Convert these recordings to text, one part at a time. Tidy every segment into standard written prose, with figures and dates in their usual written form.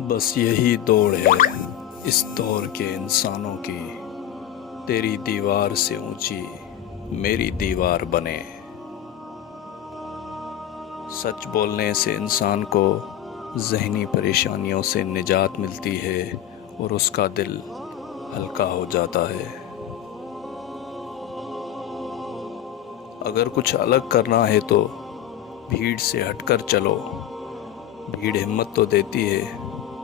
बस यही दौड़ है इस दौर के इंसानों की, तेरी दीवार से ऊंची मेरी दीवार बने। सच बोलने से इंसान को ज़हनी परेशानियों से निजात मिलती है और उसका दिल हल्का हो जाता है। अगर कुछ अलग करना है तो भीड़ से हटकर चलो। भीड़ हिम्मत तो देती है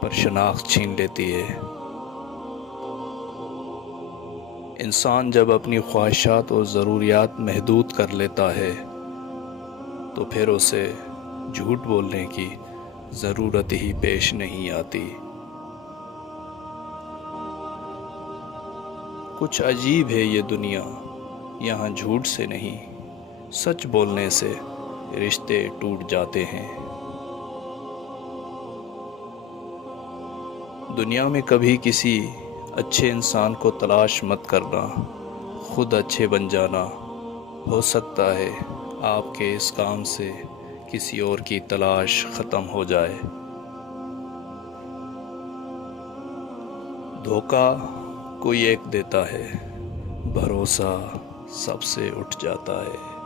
पर शनाख्त छीन लेती है। इंसान जब अपनी ख्वाहिशात और ज़रूरियात महदूद कर लेता है तो फिर उसे झूठ बोलने की ज़रूरत ही पेश नहीं आती। कुछ अजीब है ये दुनिया, यहाँ झूठ से नहीं सच बोलने से रिश्ते टूट जाते हैं। दुनिया में कभी किसी अच्छे इंसान को तलाश मत करना, खुद अच्छे बन जाना। हो सकता है आपके इस काम से किसी और की तलाश ख़त्म हो जाए। धोखा कोई एक देता है, भरोसा सबसे उठ जाता है।